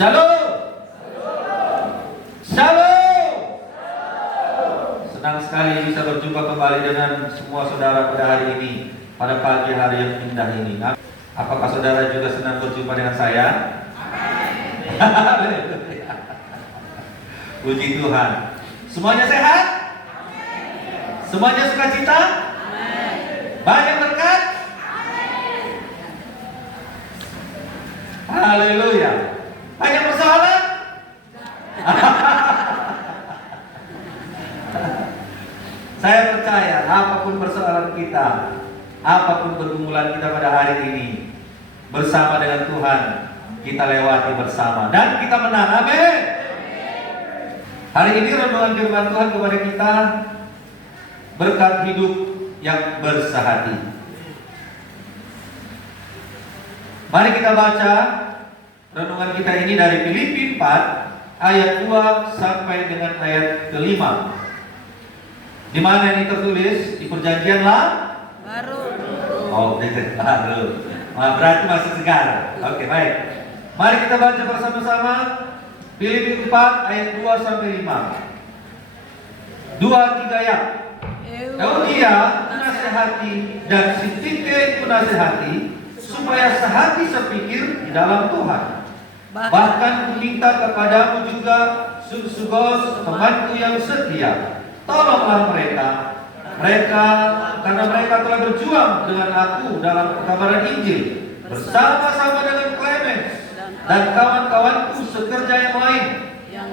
Shalom. Shalom. Senang sekali bisa berjumpa kembali dengan semua saudara pada hari ini, pada pagi hari yang indah ini. Apakah saudara juga senang berjumpa dengan saya? Amin. Puji Tuhan. Semuanya sehat? Semuanya sukacita? Banyak berkat? Haleluya. Banyak persoalan? Saya percaya apapun persoalan kita, apapun pergumulan kita pada hari ini, bersama dengan Tuhan kita lewati bersama dan kita menang. Amin. Hari ini renungan firman Tuhan kepada kita berkat hidup yang bersehati. Mari kita baca renungan kita ini dari Filipi 4 ayat 2 sampai dengan ayat ke-5. Di mana ini tertulis? Di perjanjian baru. Oh, baru. Berarti masih segar. Oke, baik. Mari kita baca bersama-sama Filipi 4 ayat 2 sampai 5. 2-3 ya. Eudia menasehati dan Sintike menasehati supaya sehati sepikir di dalam Tuhan. Bahkan kuminta kepadamu juga Sugos, temanku yang setia, tolonglah mereka karena mereka telah berjuang dengan aku dalam pekabaran Injil bersama-sama dengan Clemens dan kawan-kawanku sekerja yang lain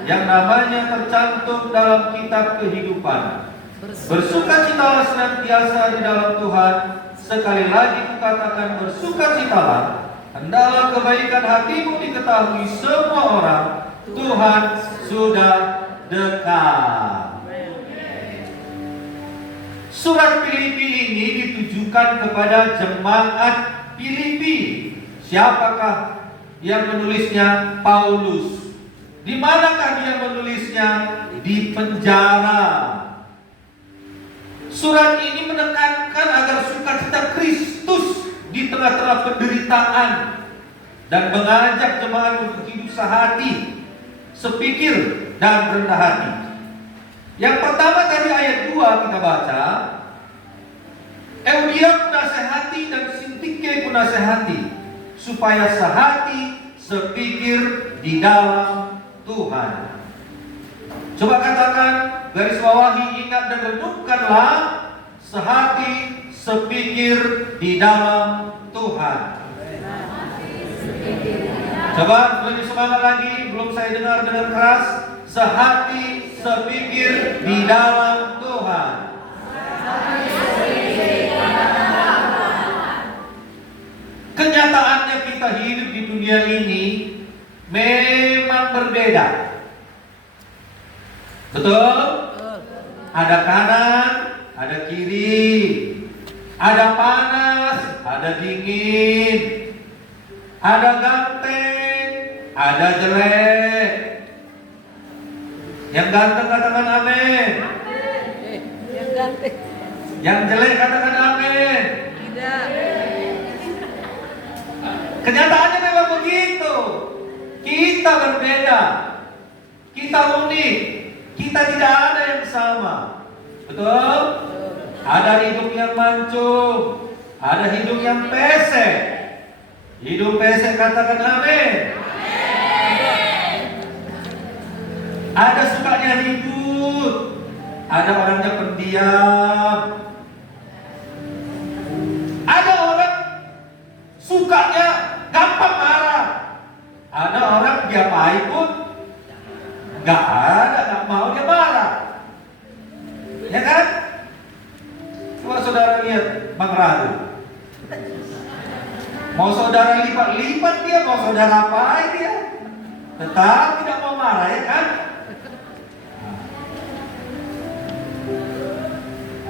yang namanya tercantum dalam kitab kehidupan. Bersukacitalah senantiasa di dalam Tuhan. Sekali lagi kukatakan bersukacitalah. Hendaklah kebaikan hatimu diketahui semua orang. Tuhan sudah dekat. Surat Filipi ini ditujukan kepada jemaat Filipi. Siapakah yang menulisnya? Paulus. Di manakah dia menulisnya? Di penjara. Surat ini menekankan agar sukacita Kristus di tengah-tengah penderitaan dan mengajak jemaat untuk hidup sehati, sepikir dan rendah hati. Yang pertama tadi ayat 2 kita baca, Eudia menasehati dan Sintike menasehati supaya sehati, sepikir di dalam Tuhan. Coba katakan, garis bawahi, ingat dan renungkanlah, sehati, sepikir di dalam Tuhan. Coba lebih semangat lagi, belum saya dengar dengan keras. Sehati, sepikir di dalam Tuhan. Kenyataannya kita hidup di dunia ini memang berbeda. Betul? Ada kanan, ada kiri, ada panas, ada dingin, ada ganteng, ada jelek. Yang ganteng katakan amin. Yang ganteng. Yang jelek katakan amin. Tidak. Kenyataannya memang begitu. Kita berbeda. Kita unik. Kita tidak ada yang sama. Betul? Ada hidup yang mancung, ada hidup yang pesek. Hidup pesek katakan amin. Ada sukanya ribut, ada orangnya pendiam. Ada orang sukanya gampang marah. Ada orang diapain pun nggak mau dia marah. Ya kan? Coba saudara lihat Bang Radu. Mau saudara lipat-lipat dia, mau saudara apain dia, tetap tidak mau marah, ya kan?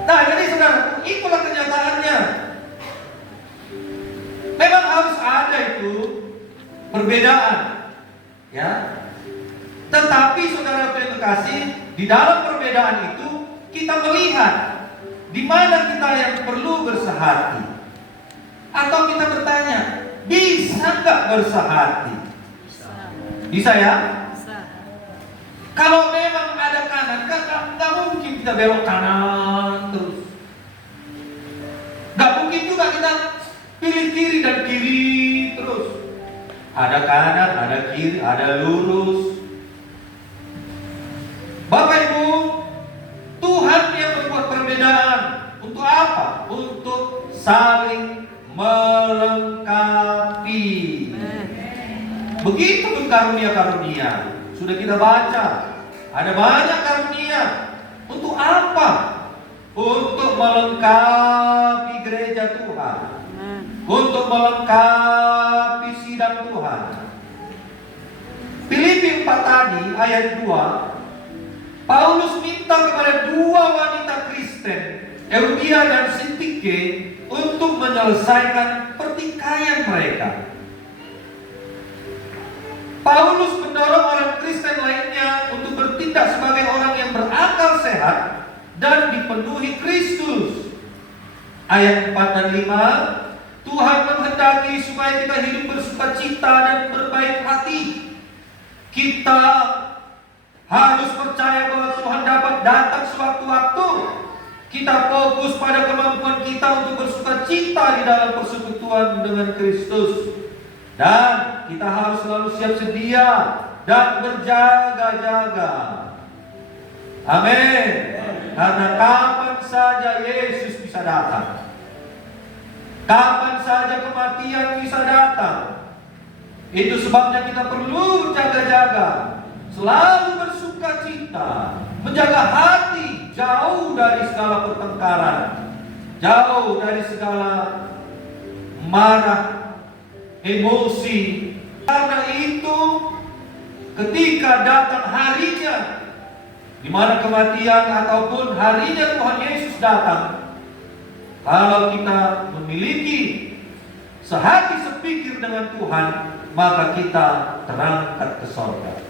Nah, jadi saudara, itulah kenyataannya. Memang harus ada itu perbedaan, ya. Tetapi saudara yang terkasih, di dalam perbedaan itu kita melihat di mana kita yang perlu bersehati. Atau kita bertanya, bisa nggak bersehati? Bisa ya? Bisa. Kalau memang ada kanan, nggak mungkin kita belok kanan terus. Nggak mungkin juga kita pilih kiri dan kiri terus. Ada kanan, ada kiri, ada lurus. Bapak Ibu, Tuhan yang membuat perbedaan. Untuk apa? Untuk saling melengkapi. Begitu pun karunia-karunia. Sudah kita baca. Ada banyak karunia. Untuk apa? Untuk melengkapi gereja Tuhan. Untuk melengkapi sidang Tuhan. Filipi 4 tadi ayat 2, Paulus minta kepada dua wanita Kristen, Eudia dan Sintike, untuk menyelesaikan pertikaian mereka. Paulus mendorong orang Kristen lainnya untuk bertindak sebagai orang yang berakal sehat dan dipenuhi Kristus. Ayat 4 dan 5, Tuhan menghendaki supaya kita hidup bersukacita dan berbaik hati. Kita harus percaya bahwa Tuhan dapat datang sewaktu-waktu. Kita fokus pada kemampuan kita untuk bersukacita di dalam persekutuan dengan Kristus. Dan kita harus selalu siap sedia dan berjaga-jaga. Amin. Karena kapan saja Yesus bisa datang. Kapan saja kematian bisa datang. Itu sebabnya kita perlu jaga-jaga, selalu bersukacita, menjaga hati jauh dari segala pertengkaran, jauh dari segala marah, emosi. Karena itu ketika datang harinya, di mana kematian ataupun harinya Tuhan Yesus datang, kalau kita memiliki sehati sepikir dengan Tuhan, maka kita terangkat ke sorga.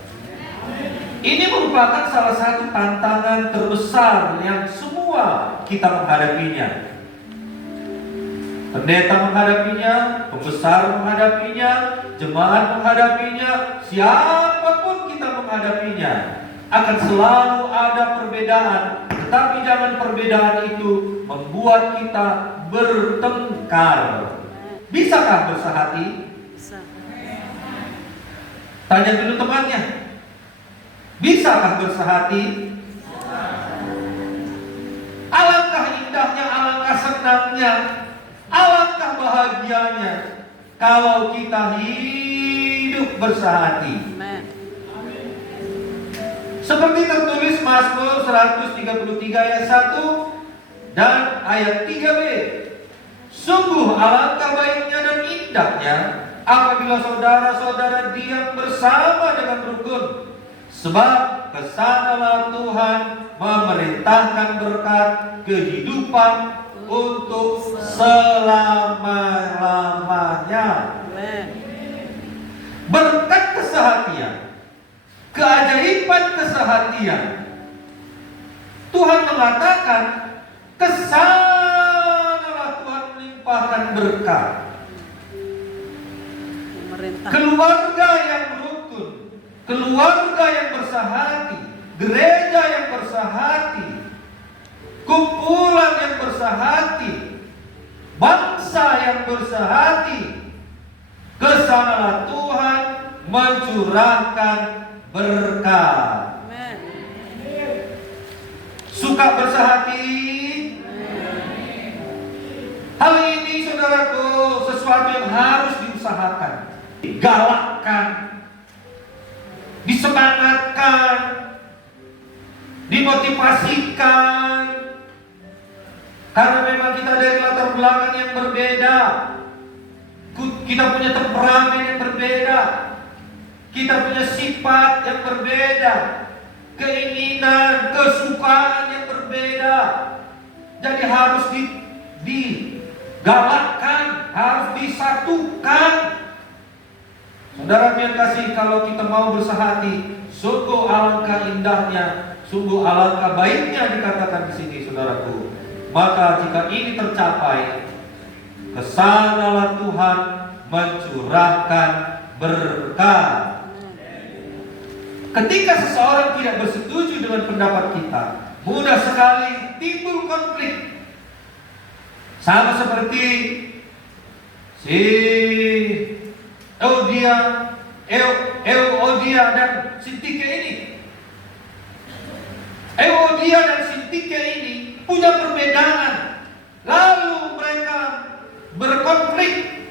Ini merupakan salah satu tantangan terbesar yang semua kita menghadapinya. Pendeta menghadapinya, pembesar menghadapinya, jemaat menghadapinya, siapapun kita menghadapinya. Akan selalu ada perbedaan, tetapi jangan perbedaan itu membuat kita bertengkar. Bisakah bersehati? Bisa. Tanya dulu temannya. Bisakah bersehati? Alangkah indahnya, alangkah senangnya, alangkah bahagianya kalau kita hidup bersehati. Amen. Seperti tertulis Mazmur 133 ayat 1 dan ayat 3b. Sungguh alangkah baiknya dan indahnya apabila saudara-saudara diam bersama dengan rukun. Sebab kesanalah Tuhan memerintahkan berkat kehidupan untuk selama-lamanya. Amen. Berkat kesehatian, keajaiban kesehatian. Tuhan mengatakan, kesanalah Tuhan melimpahkan berkat. Pemerintah. Keluarga yang rukun, keluarga yang bersehati, gereja yang bersehati, kumpulan yang bersehati, bangsa yang bersehati, kesanalah Tuhan mencurahkan berkat. Amen. Suka bersehati? Hal ini saudaraku sesuatu yang harus diusahakan, digalakkan, disemangatkan, dimotivasikan. Karena memang kita dari latar belakang yang berbeda, kita punya temperamen yang berbeda, kita punya sifat yang berbeda, keinginan, kesukaan yang berbeda. Jadi harus digalakkan, harus disatukan. Saudara yang kasih, kalau kita mau bersehati, sungguh alangkah indahnya, sungguh alangkah baiknya dikatakan di sini, saudaraku. Maka jika ini tercapai, kesanalah Tuhan mencurahkan berkat. Ketika seseorang tidak bersetuju dengan pendapat kita, mudah sekali timbul konflik. Sama seperti si Euodia dan Sintike ini. Euodia dan Sintike ini punya perbedaan, lalu mereka berkonflik.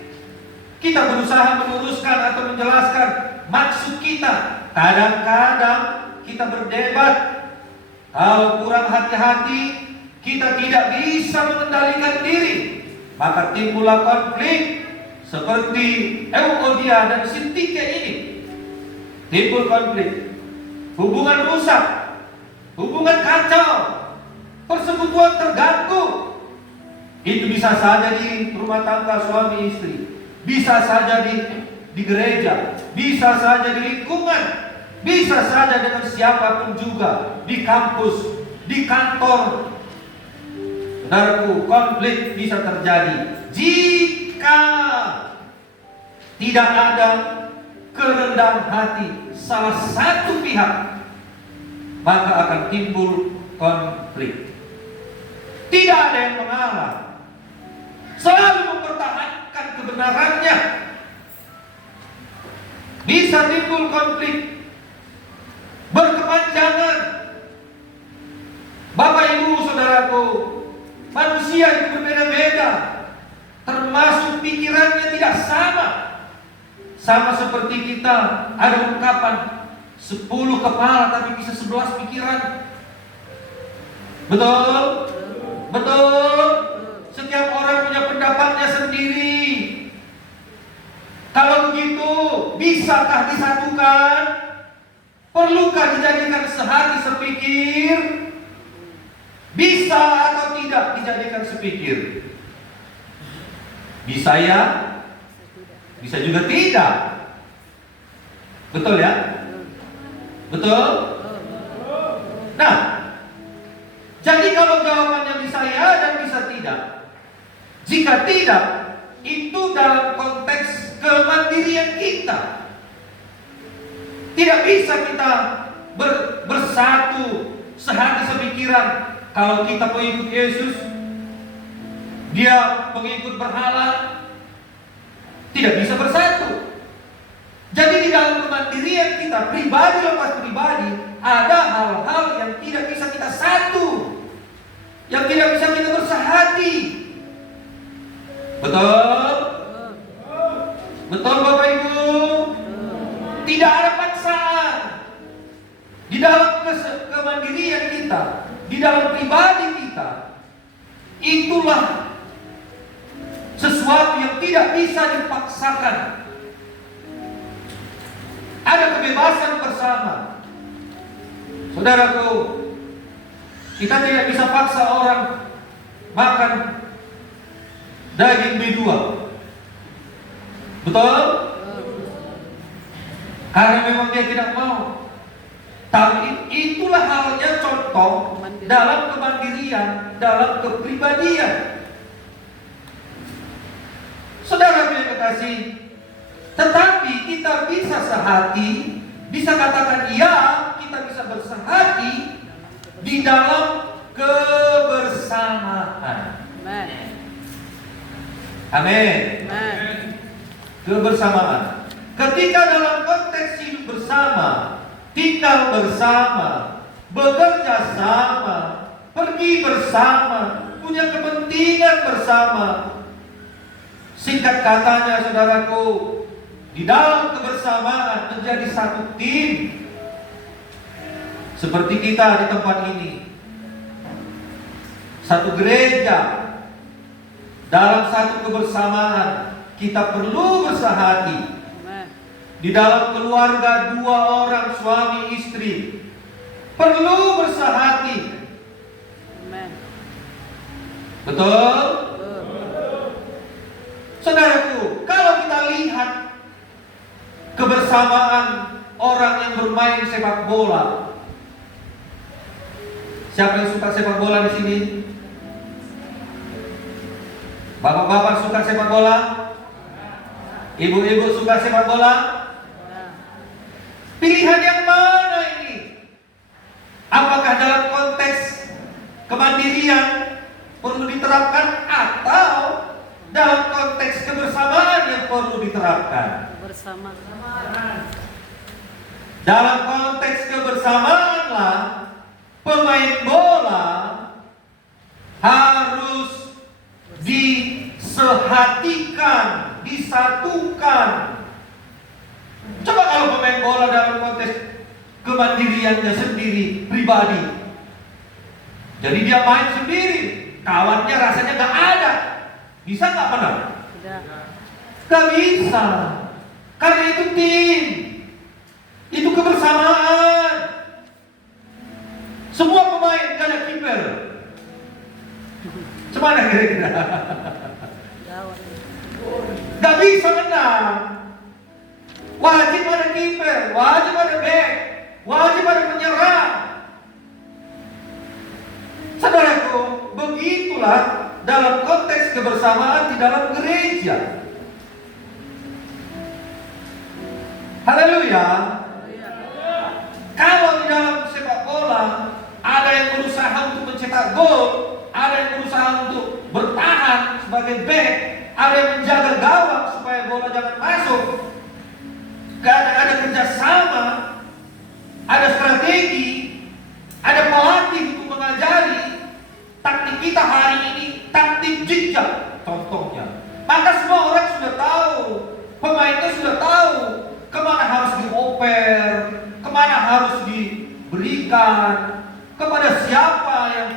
Kita berusaha meluruskan atau menjelaskan maksud kita. Kadang-kadang kita berdebat. Kalau kurang hati-hati, kita tidak bisa mengendalikan diri, maka timbullah konflik seperti Euodia dan Sintike ini. Timbul konflik, hubungan rusak, hubungan kacau, persekutuan terganggu. Itu bisa saja di rumah tangga suami istri, bisa saja di gereja, bisa saja di lingkungan, bisa saja dengan siapapun juga, di kampus, di kantor. Saudaraku, konflik bisa terjadi jika tidak ada kerendahan hati salah satu pihak, maka akan timbul konflik. Tidak ada yang mengalah, selalu mempertahankan kebenarannya. Bisa timbul konflik berkepanjangan. Bapak Ibu saudaraku, manusia itu berbeda-beda, termasuk pikirannya tidak sama. Sama seperti kita, ada ungkapan 10 kepala tapi bisa 11 pikiran. Betul? Betul? Setiap orang punya pendapatnya sendiri. Kalau begitu, bisakah disatukan? Perlukah dijadikan sehati sepikir? Bisa atau tidak dijadikan sepikir? Bisa ya? Bisa juga tidak. Betul ya? Betul? Nah, jadi kalau jawabannya bisa ya dan bisa tidak. Jika tidak, itu dalam konteks kemandirian kita. Tidak bisa kita bersatu, sehati sepikiran. Kalau kita pengikut Yesus, dia pengikut berhala, tidak bisa bersatu. Jadi di dalam kemandirian kita, pribadi lepas pribadi, ada hal-hal yang tidak bisa kita satu, yang tidak bisa kita bersahati. Betul? Betul Bapak Ibu? Tidak ada paksaan. Di dalam kemandirian kita, di dalam pribadi kita, itulah sesuatu yang tidak bisa dipaksakan. Ada kebebasan bersama. Saudaraku, kita tidak bisa paksa orang makan daging B2. Betul? Karena memang dia tidak mau. Tapi itulah halnya contoh dalam kemandirian, dalam kepribadian. Saudara yang kekasih, tetapi kita bisa sehati, bisa katakan ya, kita bisa bersehati di dalam kebersamaan. Amin. Kebersamaan. Ketika dalam konteks hidup bersama, tinggal bersama, bekerja sama, pergi bersama, punya kepentingan bersama. Singkat katanya saudaraku, di dalam kebersamaan menjadi satu tim. Seperti kita di tempat ini, satu gereja, dalam satu kebersamaan kita perlu bersahati. Di dalam keluarga 2 orang suami istri perlu bersahati. Betul? Saudaraku, kalau kita lihat kebersamaan orang yang bermain sepak bola. Siapa yang suka sepak bola di sini? Bapak-bapak suka sepak bola? Ibu-ibu suka sepak bola? Pilihan yang mana Bersama. Dalam konteks kebersamaanlah pemain bola harus disehatikan, disatukan. Coba kalau pemain bola dalam konteks kemandiriannya sendiri, pribadi, jadi dia main sendiri, kawannya rasanya gak ada, bisa gak menang? Tidak. Gak bisa, karena itu tim, itu kebersamaan. Semua pemain gak ada kiper. Semana kira-kira? Gawat. Gak bisa menang. Wajib ada kiper, wajib ada back, wajib ada penyerang. Saudaraku, begitulah dalam konteks kebersamaan di dalam gereja. Haleluya. Kalau di dalam sepak bola ada yang berusaha untuk mencetak gol, ada yang berusaha untuk bertahan sebagai back, ada yang menjaga gawang supaya bola jangan masuk. Ada kerjasama, ada strategi, ada pelatih untuk mengajari taktik kita hari ini, taktik jejak contohnya. Maka semua orang sudah tahu, pemainnya sudah tahu kemana harus dioper, kemana harus diberikan, kepada siapa yang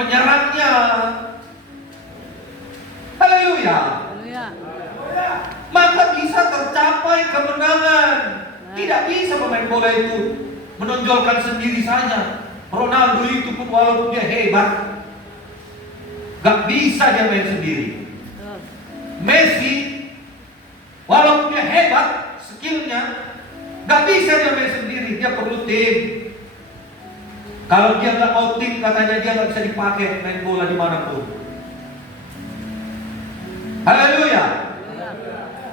penyerangnya. Haleluya. Haleluya. Maka bisa tercapai kemenangan. Tidak bisa pemain bola itu menonjolkan sendiri saja. Ronaldo itu pun walaupun dia hebat, gak bisa dia main sendiri. Messi walaupun dia hebat skillnya, gak bisa dia main sendiri. Dia perlu tim. Kalau dia gak mau tim, katanya dia gak bisa dipakai main bola dimanapun. Haleluya.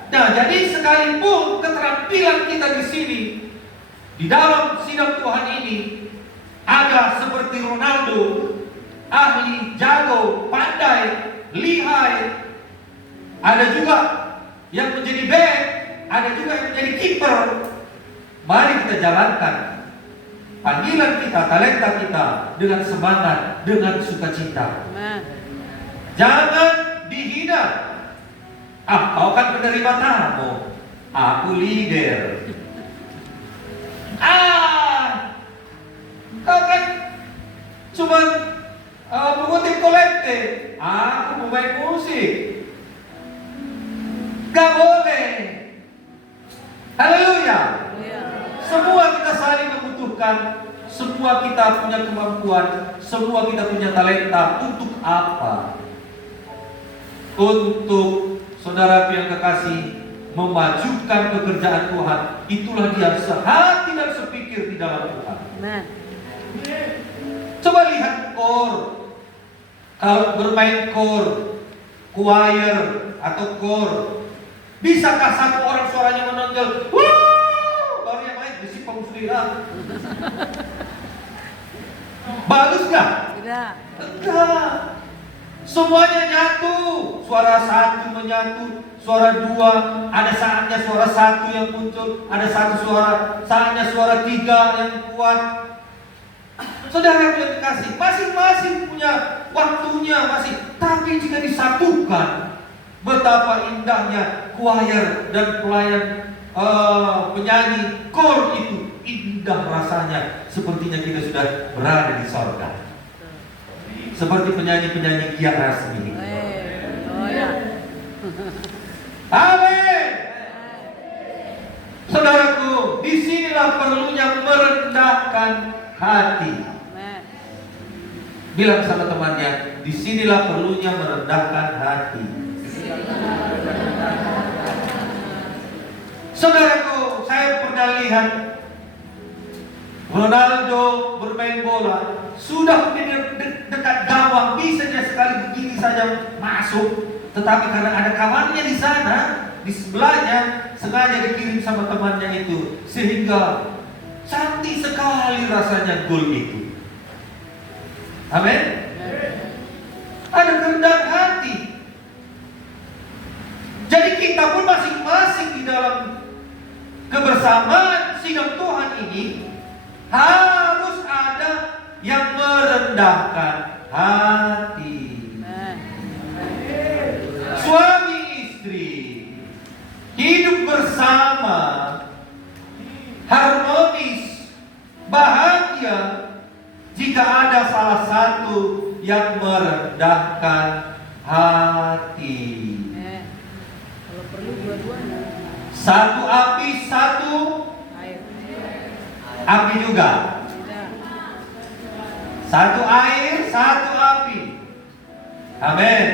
Nah, jadi sekalipun keterampilan kita di sini, di dalam sidang Tuhan ini, ada seperti Ronaldo, ahli, jago, pandai, lihai. Ada juga yang menjadi back, ada juga yang menjadi kiper. Mari kita jalankan panggilan kita, talenta kita dengan semangat, dengan sukacita. Jangan dihina. Kau kan penerima tamu, aku leader. Kau kan cuma mengutip kolekte, aku pemain musik. Gak boleh. Haleluya. Semua kita saling membutuhkan, semua kita punya kemampuan, semua kita punya talenta. Untuk apa? Untuk saudara yang kekasih, memajukan pekerjaan Tuhan. Itulah dia sehati dan sepikir di dalam Tuhan. Coba lihat kor. Kalau bermain kor, choir atau kor, bisakah satu orang suaranya menonjol? Baru yang main bisi pengusliran. Bagus gak? Tidak. Enggak. Semuanya nyatu, suara satu menyatu, suara dua, ada saatnya suara satu yang muncul, ada satu suara, saatnya suara tiga yang kuat. Saudara yang dikasih, masing-masing punya waktunya masih, tapi jika disatukan, betapa indahnya choir dan pelayan penyanyi kor itu, indah rasanya, sepertinya kita sudah berada di sorga. Seperti penyanyi-penyanyi Gia Rasmi. Oh ya. Amin. Saudaraku, disinilah perlunya merendahkan hati. Bilang sama temannya, disinilah perlunya merendahkan hati. Saudaraku, saya pernah lihat Ronaldo bermain bola, sudah dekat gawang, bisa dia sekali begini saja masuk, tetapi karena ada kawannya di sana, di sebelahnya, sengaja dikirim sama temannya itu, sehingga cantik sekali rasanya gol itu. Amin. Ada kerendahan hati. Jadi kita pun masing-masing di dalam kebersamaan sidang Tuhan ini harus ada yang merendahkan hati. Suami istri hidup bersama, harmonis, bahagia jika ada salah satu yang merendahkan hati. Kalau perlu dua-duanya. Satu api, satu Air. api juga. Ya. Satu air, satu api. Amin.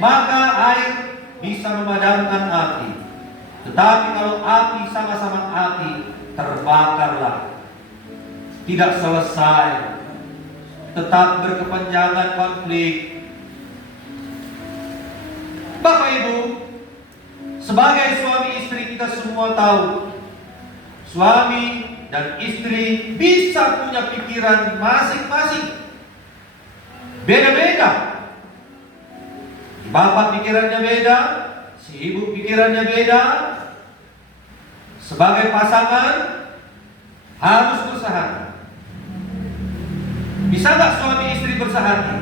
Maka air bisa memadamkan api. Tetapi kalau api sama-sama api, terbakarlah. Tidak selesai. Tetap berkepanjangan konflik. Bapak Ibu, sebagai suami istri kita semua tahu, suami dan istri bisa punya pikiran masing-masing. Beda-beda. Bapak pikirannya beda, si ibu pikirannya beda. Sebagai pasangan harus bersahati. Bisa nggak suami istri bersahati?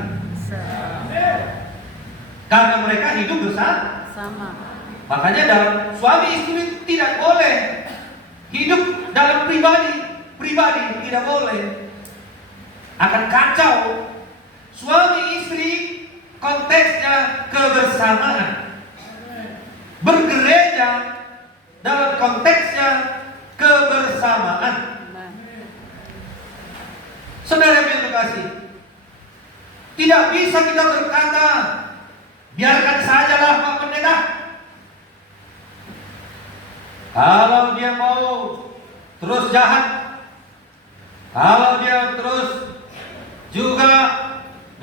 Karena mereka hidup bersama. Sama. Makanya dalam suami istri tidak boleh hidup dalam pribadi tidak boleh. Akan kacau. Suami istri konteksnya kebersamaan. Bergereja dalam konteksnya kebersamaan. Saudara yang terkasih, tidak bisa kita berkata, biarkan sajalah Pak Pendeta. Kalau dia mau terus jahat, kalau dia terus juga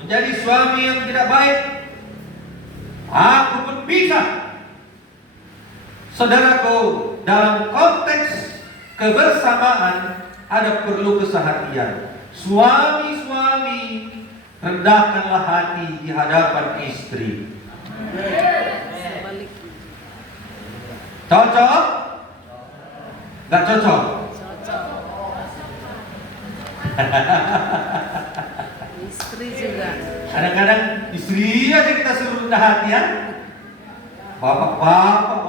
menjadi suami yang tidak baik, aku pun bisa. Saudaraku, dalam konteks kebersamaan ada perlu kesehatian. Suami-suami, rendahkanlah hati di hadapan istri. Sebalik. Cocok? Gak cocok? Cocok. Istri juga. Kadang-kadang istri aja kita suruh rendah hati ya. Bapak-bapak,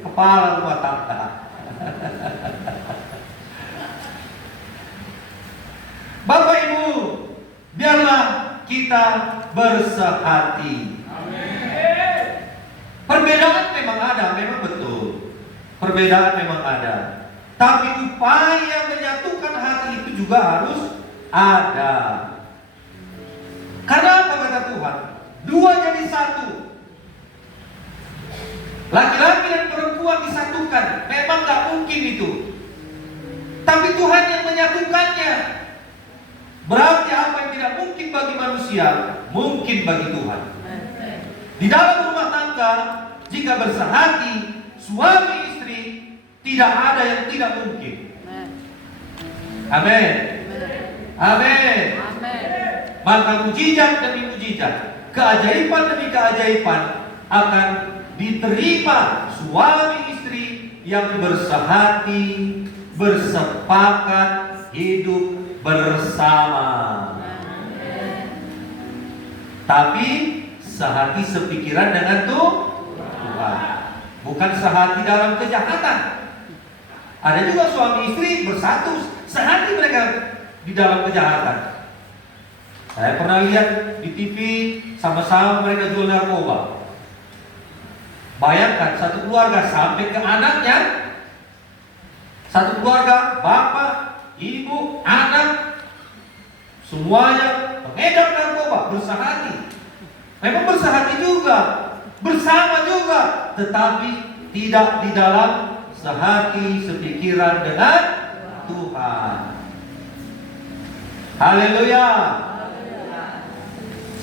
kepala rumah tangga. Bapak Ibu, biarlah kita bersehati. Perbedaan memang ada, memang betul. Perbedaan memang ada. Tapi upaya menyatukan hati itu juga harus ada. Karena apa kata Tuhan? Dua jadi satu. Laki-laki dan perempuan disatukan. Memang gak mungkin itu. Tapi Tuhan yang menyatukannya. Berarti apa yang tidak mungkin bagi manusia, mungkin bagi Tuhan. Di dalam rumah tangga, jika bersehati, suami istri, tidak ada yang tidak mungkin. Amin. Amin. Maka mujizat demi mujizat, keajaiban demi keajaiban akan diterima suami istri yang bersehati, bersepakat hidup bersama. Tapi sehati sepikiran dengan Tuhan, bukan sehati dalam kejahatan. Ada juga suami istri bersatu, sehati mereka di dalam kejahatan. Saya pernah lihat di TV sama-sama mereka jual narkoba. Bayangkan satu keluarga sampai ke anaknya, satu keluarga, bapak, ibu, anak, semuanya pengedar narkoba, bersehati. Memang bersehati juga, bersama juga, tetapi tidak di dalam sehati sepikiran dengan Tuhan. Haleluya.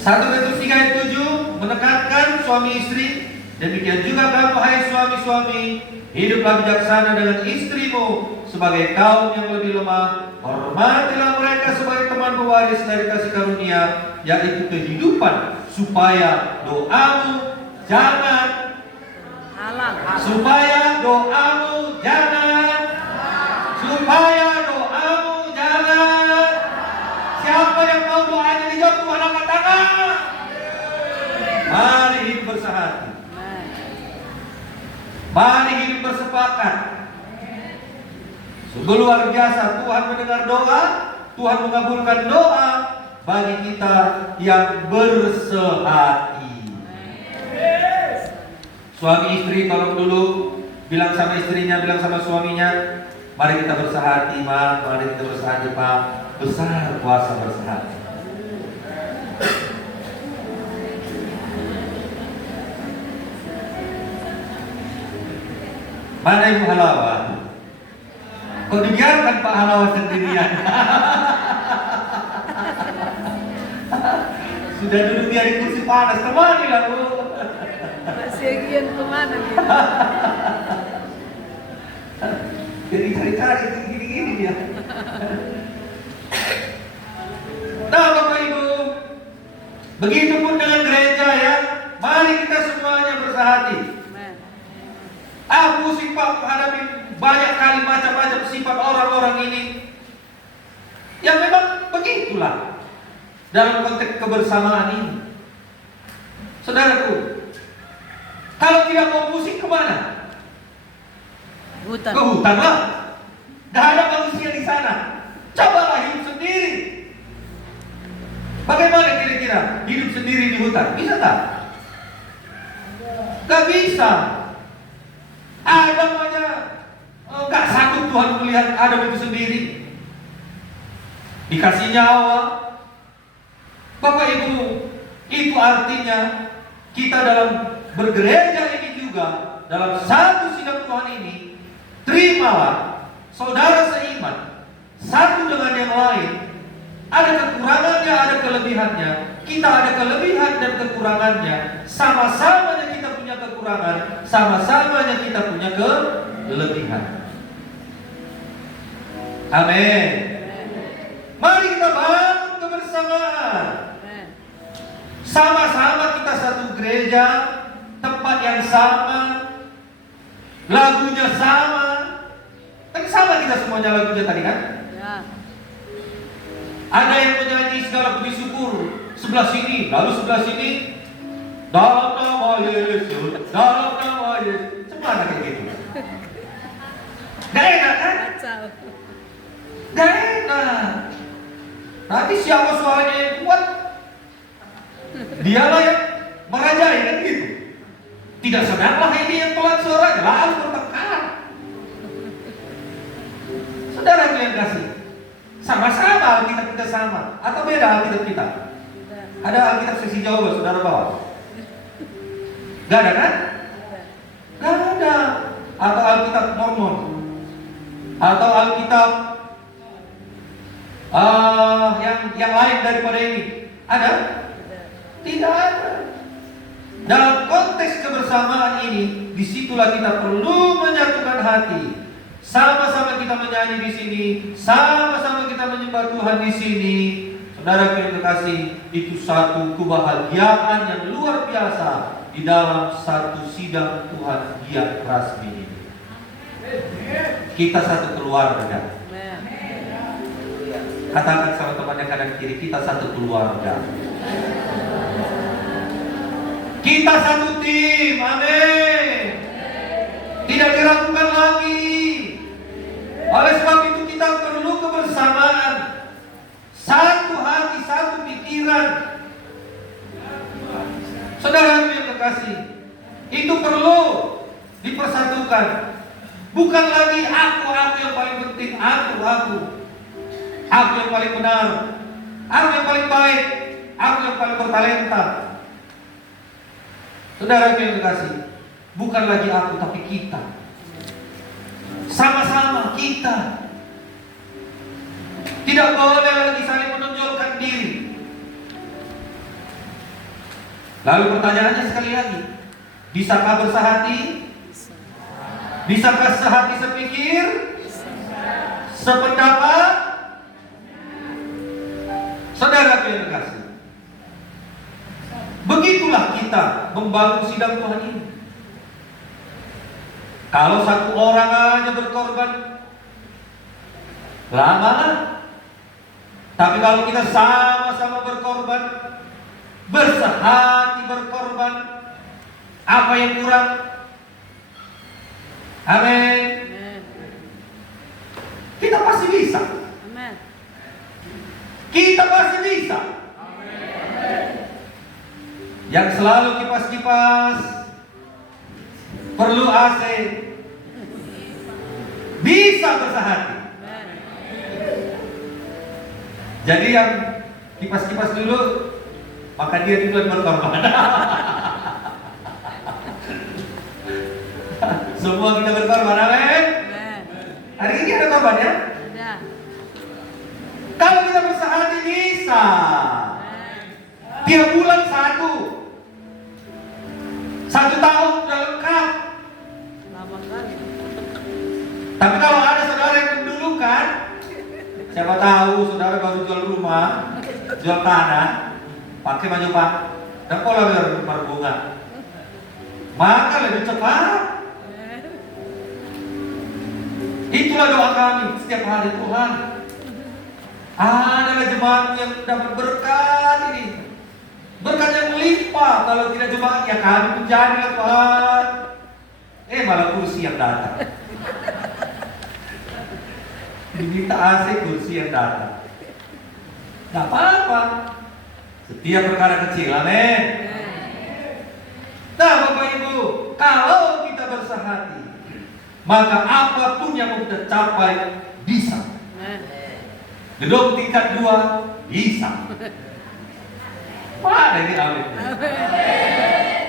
1 Petrus 3 ayat 7 menekankan suami istri, demikian juga kamu hai suami-suami, hiduplah bijaksana dengan istrimu sebagai kaum yang lebih lemah. Hormatilah mereka sebagai teman pewaris dari kasih karunia, yaitu kehidupan, supaya doamu jangan Halang. Supaya doamu jangan. Siapa yang mau doanya dijawab, Tuhan angkat tangan. Mari hidup bersehati. Mari hidup bersepakat. Sungguh luar biasa, Tuhan mendengar doa, Tuhan mengabulkan doa bagi kita yang bersehati. Suami istri tolong dulu bilang sama istrinya, bilang sama suaminya, mari kita bersehati, Pak. Mari kita bersehati, Pak. Besar kuasa bersehati. Mana Ibu Halawa? Kok dibiarkan Pak Halawa sendirian? Sudah duduk dia di kursi panas, temanilah Bu. Masih Gian kemana gitu? Jadi cari-cari gini-gini dia. Nah Bapak Ibu, begitupun dengan gereja ya. Mari kita semuanya bersehati. Aku sifat menghadapi banyak kali macam-macam sifat orang-orang ini. Yang memang begitulah dalam konteks kebersamaan ini. Saudaraku, kalau tidak mau pusing kemana? Hutan. Ke hutan lah. Gak ada manusia di sana. Cobalah hidup sendiri. Bagaimana kira-kira hidup sendiri di hutan? Bisa tak? Gak bisa. Adam aja gak sanggup Tuhan melihat Adam itu sendiri. Dikasih nyawa. Bapak Ibu, itu artinya kita dalam bergereja ini juga, dalam satu sidang Tuhan ini, terimalah saudara seiman satu dengan yang lain. Ada kekurangannya, ada kelebihannya. Kita ada kelebihan dan kekurangannya. Sama-samanya kita punya kekurangan, sama-samanya kita punya kelebihan. Amin. Mari kita bangun kebersamaan. Sama-sama kita satu gereja, tempat yang sama, lagunya sama. Kan sama kita semuanya lagunya tadi kan? Ya. Ada yang menyanyi segala puji syukur sebelah sini, lalu sebelah sini dalam nama Yesus, dalam nama Yesus. Semua ada kayak gitu. Gak enak kan? Kacau. Gak enak. Nanti siapa suaranya yang kuat, dialah yang merajai kan gitu. Tidak senanglah ini yang pelan suaranya, lalu bertengkar. Saudara yang kasih, sama-sama Alkitab kita sama atau beda Alkitab kita? Ada Alkitab sesi Jawa, saudara bawa? Gak ada kan? Gak ada. Atau Alkitab Mormon? Atau Alkitab yang lain daripada ini? Ada? Tidak ada. Dalam konteks kebersamaan ini, disitulah kita perlu menyatukan hati. Sama-sama kita menyanyi di sini, sama-sama kita menyembah Tuhan di sini. Saudara yang terkasih, itu satu kebahagiaan yang luar biasa di dalam satu sidang Tuhan yang resmi ini. Kita satu keluarga. Katakan sama teman yang kanan kiri, kita satu keluarga. Kita satu tim, amin. Tidak diragukan lagi. Oleh sebab itu kita perlu kebersamaan, satu hati, satu pikiran. Saudara yang terkasih, itu perlu dipersatukan. Bukan lagi aku yang paling penting, aku yang paling benar, aku yang paling baik, aku yang paling bertalenta. Saudara yang terkasih, bukan lagi aku tapi kita. Sama-sama kita. Tidak boleh lagi saling menonjolkan diri. Lalu pertanyaannya sekali lagi, bisakah bersehati? Bisakah sehati sepikir? Sependapat? Saudara yang terkasih, begitulah kita membangun sidang Tuhan ini. Kalau satu orang aja berkorban, lama kan? Tapi kalau kita sama-sama berkorban, bersehati berkorban, apa yang kurang? Amin. Amen. Kita pasti bisa. Amen. Kita pasti bisa. Yang selalu kipas-kipas, perlu AC, bisa bersehati. Jadi yang kipas-kipas dulu, maka dia duluan berkorban. Semua kita berkorban, amin. Amen. Hari ini ada korban ya? Ada. Kalau kita bersehati bisa. Tiap bulan satu tahun sudah lengkap. Lama kali. Tapi kalau ada saudara yang mendulukan, siapa tahu saudara baru jual rumah, jual tanah, pakai maju pak, dan pola biar berbunga, maka lebih cepat. Itulah doa kami setiap hari. Tuhan, adalah jemaat yang dapat berkat ini, berkat yang melimpah. Kalau tidak jemaat ya kami menjadilah Tuhan. Malah kursi yang datang. Diminta AC, kursi yang datang. Gak apa-apa. Setiap perkara kecil, amin. Nah Bapak Ibu, kalau kita bersehati, maka apapun yang mau kita capai bisa. Gedung tingkat 2 bisa. Mana ini amin?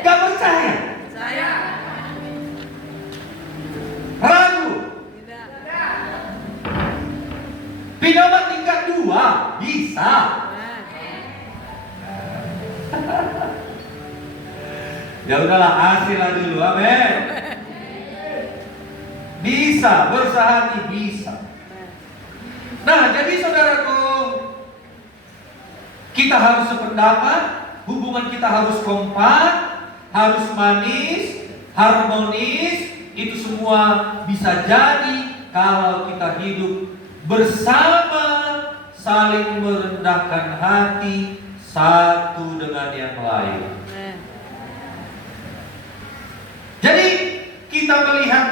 Gak percaya? Saya. Ragu? Tidak. Pindahan tingkat 2 bisa. Ya udahlah, hasillah dulu, amin. Bisa, bersehati bisa. Nah, jadi saudaraku, kita harus sependapat, hubungan kita harus kompak, harus manis, harmonis. Itu semua bisa jadi kalau kita hidup bersama, saling merendahkan hati satu dengan yang lain. Jadi kita melihat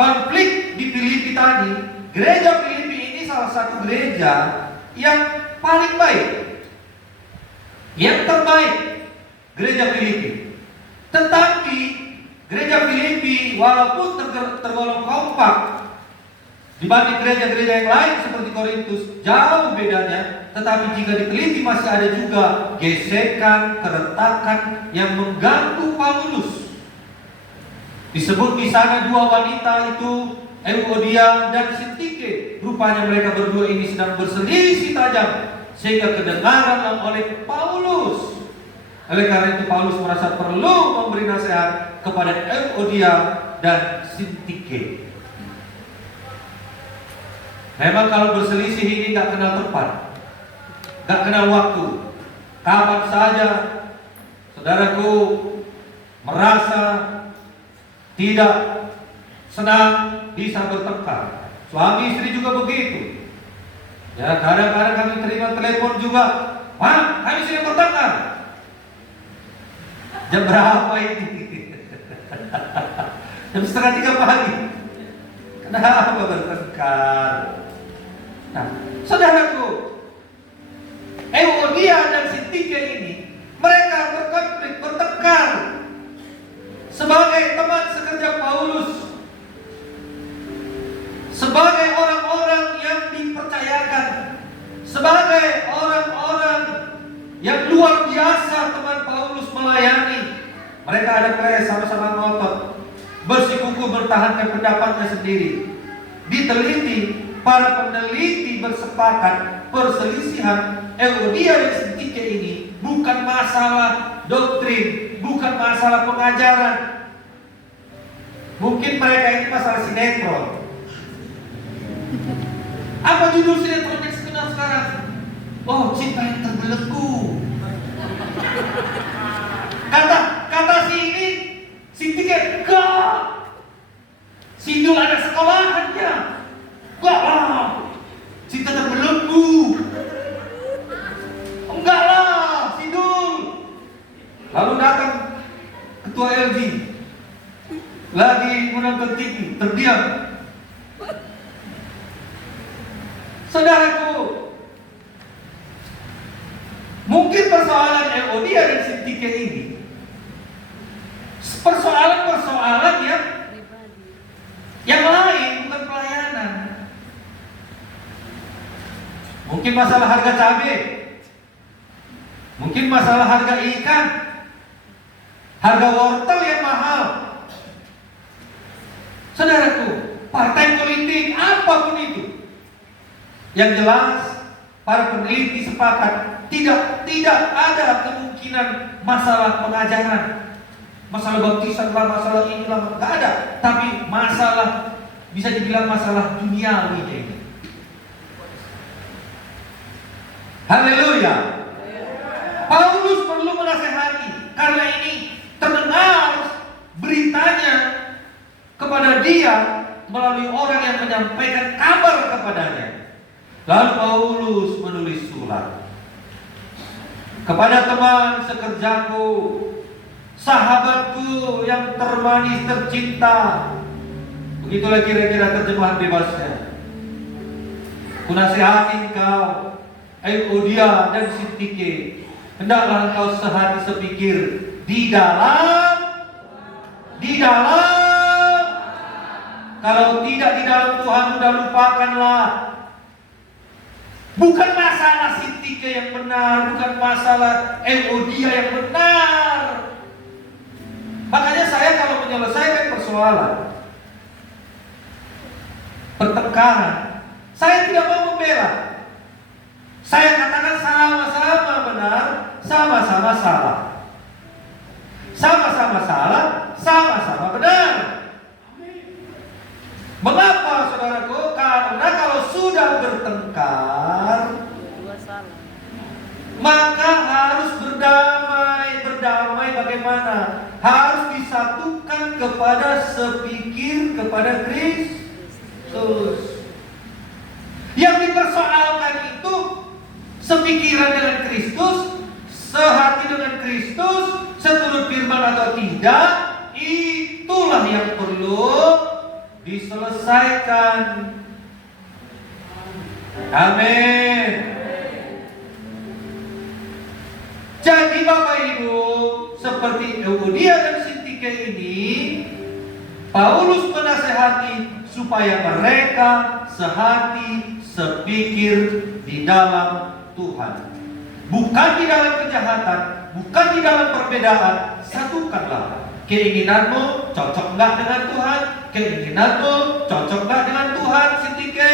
konflik di Filipi tadi. Gereja Filipi ini salah satu gereja yang paling baik, yang terbaik, gereja Filipi. Tetapi gereja Filipi walaupun tergolong kompak dibanding gereja-gereja yang lain seperti Korintus, jauh bedanya. Tetapi jika diteliti masih ada juga gesekan, keretakan yang mengganggu Paulus. Disebut di sana dua wanita itu, Euodia dan Sintike. Rupanya mereka berdua ini sedang berselisih tajam sehingga kedengaran oleh Paulus. Oleh karena itu Paulus merasa perlu memberi nasihat kepada Euodia dan Sintike. Memang kalau berselisih ini gak kenal tempat, gak kenal waktu. Kapan saja saudaraku merasa tidak senang bisa bertengkar. Suami istri juga begitu. Ya, kadang-kadang kami terima telepon juga, "Pak, kami sedang bertengkar." Jam berapa ini? Jam 2:30 pagi. Kenapa bertengkar? Nah, saudaraku, Euodia dan Sintike ini, mereka berkonflik, bertengkar. Sebagai teman sekerja Paulus, sebagai orang-orang yang dipercayakan, sebagai orang-orang yang luar biasa teman Paulus melayani, mereka ada clash, sama-sama ngotot, bersikukuh bertahankan pendapatnya sendiri. Diteliti, para peneliti bersepakat perselisihan Euodia dan Sintike ini bukan masalah doktrin, bukan masalah pengajaran. Mungkin mereka ini masalah sinetron. Apa judul sinetron yang terkenal sekarang? Oh, cinta yang terbelenggu. Kata si ini, Sintike, enggak. Sidul ada sekolahannya. Enggak lah, cinta terbelenggu. Enggak lah, Sidul. Lalu datang ketua LG, lagi menonton TV, terdiam. Saudaraku, mungkin persoalan Euodia dan Sintike ini persoalan yang lain, bukan pelayanan. Mungkin masalah harga cabai, mungkin masalah harga ikan, harga wortel yang mahal. Saudaraku, partai politik apapun itu, yang jelas para peneliti sepakat tidak ada kemungkinan masalah pengajaran, masalah baptisan lah, masalah inilah, nggak ada. Tapi masalah, bisa dibilang masalah duniawi ini. Haleluya. Paulus perlu menasehati karena ini terdengar beritanya kepada dia melalui orang yang menyampaikan kabar kepadanya. Lalu Paulus menulis surat kepada teman sekerjaku, sahabatku yang termanis tercinta. Begitulah kira-kira terjemahan bebasnya. Kunasihati engkau, Euodia dan Sintike, hendaklah engkau sehati sepikir di dalam. Kalau tidak di dalam Tuhan, sudah lupakanlah. Bukan masalah Sintike yang benar, bukan masalah Euodia yang benar. Makanya saya kalau menyelesaikan persoalan pertengkaran, saya tidak mau membela. Saya katakan sama-sama benar, sama-sama salah. Sama-sama salah, sama-sama benar. Mengapa, saudaraku? Karena kalau sudah bertengkar, dua salah. maka harus berdamai. Berdamai bagaimana? Harus disatukan kepada sepikir kepada Kristus. Yang dipersoalkan itu sepikiran dengan Kristus, sehati dengan Kristus, seturut firman atau tidak. Itulah yang perlu diselesaikan. Amin. Jadi Bapak Ibu, seperti Euodia dan Sintike ini, Paulus menasehati supaya mereka sehati sepikir di dalam Tuhan. Bukan di dalam kejahatan, bukan di dalam perbedaan. Satukanlah. Keinginanmu cocok enggak dengan Tuhan? Keinginanmu cocok enggak dengan Tuhan, Sintike?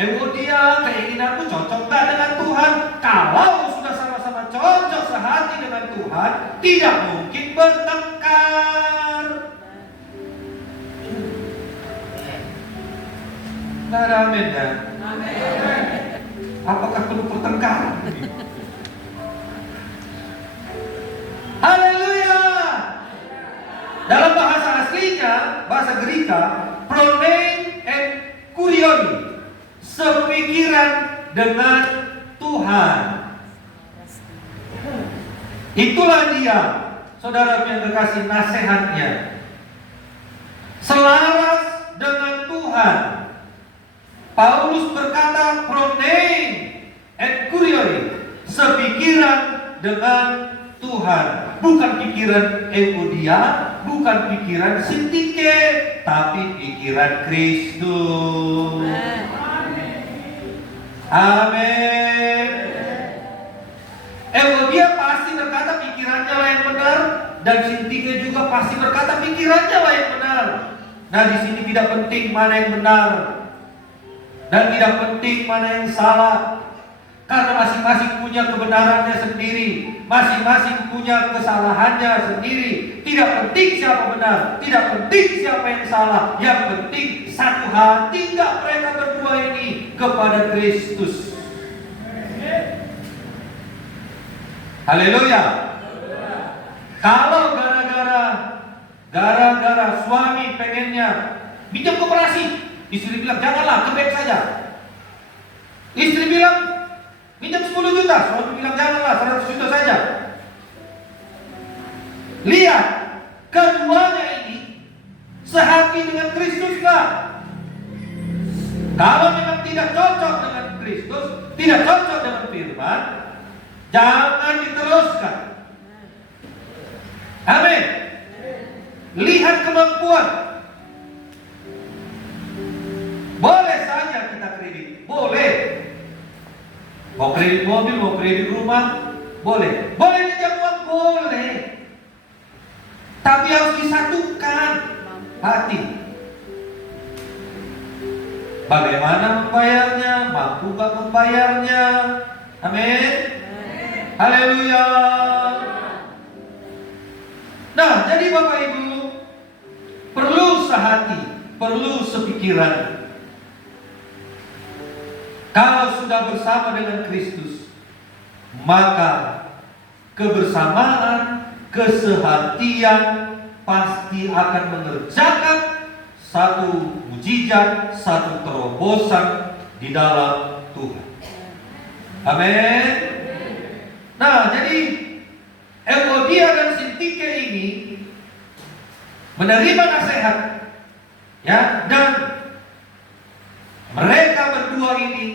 Euodia, keinginanmu cocok enggak dengan Tuhan? Kalau sudah sama-sama cocok sehati dengan Tuhan, tidak mungkin bertengkar. Nah, amin ya. Apakah perlu pertengkaran? Haleluya. Dalam bahasa aslinya, bahasa Greka, pronein and kurioni, sepikiran dengan Tuhan. Itulah dia, saudara yang kekasih, nasihatnya. Selaras dengan Tuhan. Paulus berkata pronein and kurioni, sepikiran dengan Tuhan. Bukan pikiran Euodia, bukan pikiran Sintike, tapi pikiran Kristus. Amin. Euodia pasti berkata pikirannya lah yang benar, dan Sintike juga pasti berkata pikirannya lah yang benar. Nah, di sini tidak penting mana yang benar dan tidak penting mana yang salah, karena masing-masing punya kebenarannya sendiri, masing-masing punya kesalahannya sendiri. Tidak penting siapa benar, tidak penting siapa yang salah. Yang penting satu hati enggak mereka berdua ini kepada Kristus. Haleluya. Kalau gara-gara suami pengennya pinjam koperasi. Istri bilang, janganlah, ke bank saja. Istri bilang, pinjam 10 juta. Suami bilang, janganlah, 100 juta saja. Lihat, keduanya ini sehati dengan Kristus lah. Kalau memang tidak cocok dengan Kristus, tidak cocok dengan firman, jangan diteruskan. Amin. Lihat kemampuan. Boleh saja kita kredit, boleh. Mau kredit mobil, mau kredit rumah, boleh. Boleh pinjam uang, boleh. Tapi harus disatukan hati. Bagaimana membayarnya? Mampu gak membayarnya? Amin. Haleluya. Nah, jadi Bapak Ibu, perlu sehati, perlu sepikiran. Kalau sudah bersama dengan Kristus, maka kebersamaan, kesehatian pasti akan mengerjakan satu mujizat, satu terobosan di dalam Tuhan. Amin. Nah, jadi Euodia dan Sintike ini menerima nasihat, ya, dan mereka berdua ini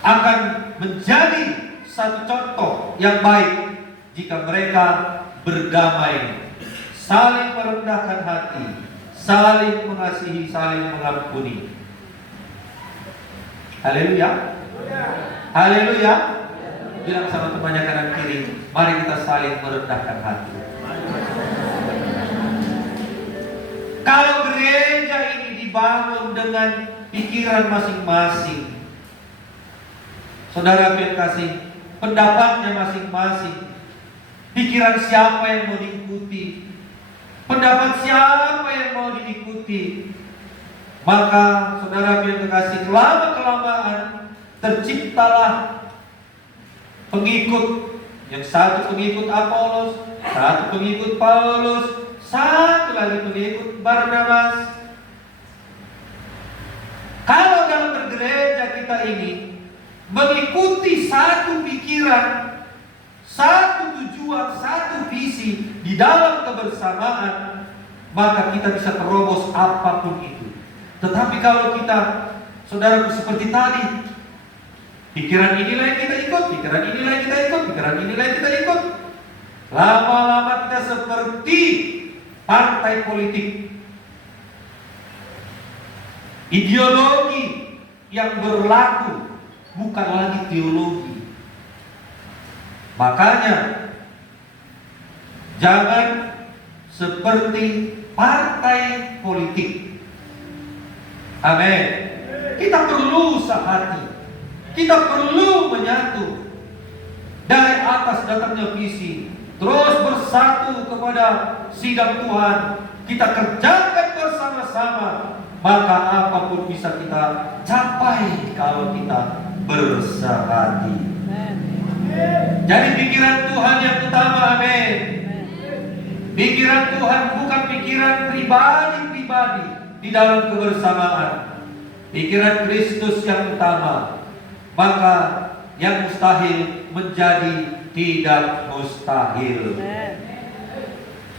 akan menjadi satu contoh yang baik jika mereka berdamai, saling merendahkan hati, saling mengasihi, saling mengampuni. Haleluya. Haleluya. Bilang sama temannya kanan kiri, mari kita saling merendahkan hati. Kalau gereja ini dibangun dengan pikiran masing-masing, saudara yang kasih, pendapatnya masing-masing, pikiran siapa yang mau diikuti, pendapat siapa yang mau diikuti, maka saudara yang kasih, kelamaan terciptalah pengikut. Yang satu pengikut Apolos, satu pengikut Paulus, satu lagi pengikut Barnabas. Kalau dalam bergereja kita ini mengikuti satu pikiran, satu tujuan, satu visi di dalam kebersamaan, maka kita bisa terobos apapun itu. Tetapi kalau kita, saudaraku, seperti tadi, pikiran inilah yang kita ikut, pikiran inilah yang kita ikut, pikiran inilah yang kita ikut, lama-lama kita seperti partai politik. Ideologi yang berlaku bukan lagi teologi. Makanya jangan seperti partai politik. Amin. Kita perlu sehati, kita perlu menyatu. Dari atas datangnya visi, terus bersatu kepada sidang Tuhan, kita kerjakan bersama-sama, maka apapun bisa kita capai kalau kita bersehati. Jadi pikiran Tuhan yang utama, amin. Pikiran Tuhan bukan pikiran pribadi-pribadi di dalam kebersamaan. Pikiran Kristus yang utama, maka yang mustahil menjadi tidak mustahil.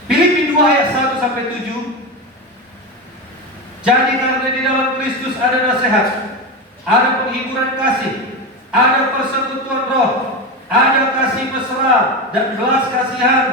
Filipi 2 ayat 1 sampai 7. Jadi karena di dalam Kristus ada nasihat, ada penghiburan kasih, ada persekutuan roh, ada kasih mesra dan belas kasihan.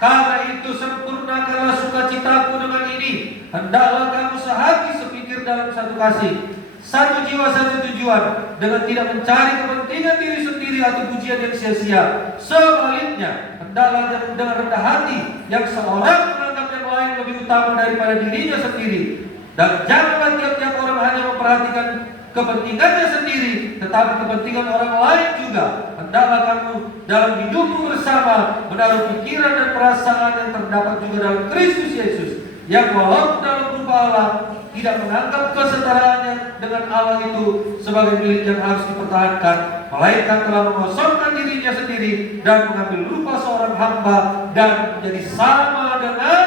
Karena itu sempurnakanlah sukacitaku dengan ini. Hendaklah kamu sehati sepikir dalam satu kasih, satu jiwa, satu tujuan, dengan tidak mencari kepentingan diri sendiri atau pujian yang sia-sia. Sebaliknya, hendaklah dengan rendah hati, yang seorang menganggap yang lain lebih utama daripada dirinya sendiri. Dan janganlah tiap-tiap orang hanya memperhatikan kepentingannya sendiri, tetapi kepentingan orang lain juga. Hendaklah kamu dalam hidupmu bersama menaruh pikiran dan perasaan yang terdapat juga dalam Kristus Yesus, yang walaupun dalam rupa Allah tidak menganggap kesetaraannya dengan Allah itu sebagai milik yang harus dipertahankan, melainkan telah mengosongkan dirinya sendiri dan mengambil rupa seorang hamba dan menjadi sama dengan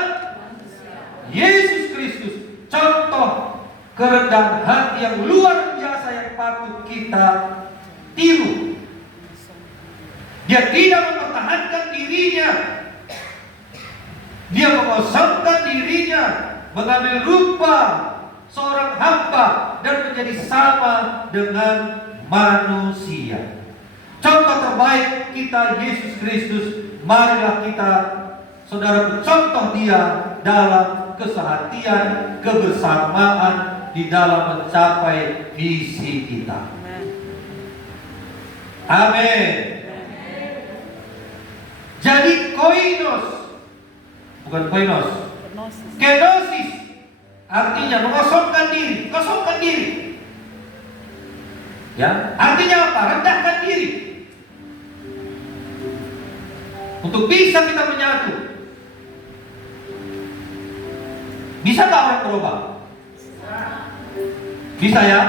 Yesus Kristus. contoh kerendahan hati yang luar biasa yang patut kita tiru. Dia tidak mempertahankan dirinya, dia mengosongkan dirinya, mengambil rupa seorang hamba dan menjadi sama dengan manusia. Contoh terbaik kita Yesus Kristus. Marilah kita, saudara, contoh dia dalam kesehatian, kebersamaan di dalam mencapai visi kita. Amin. Jadi koinos, bukan koinos, kenosis, artinya mengosongkan diri, kosongkan diri. Ya, artinya apa? Rendahkan diri. Untuk bisa kita menyatu. Bisa nggak orang berubah? Bisa ya?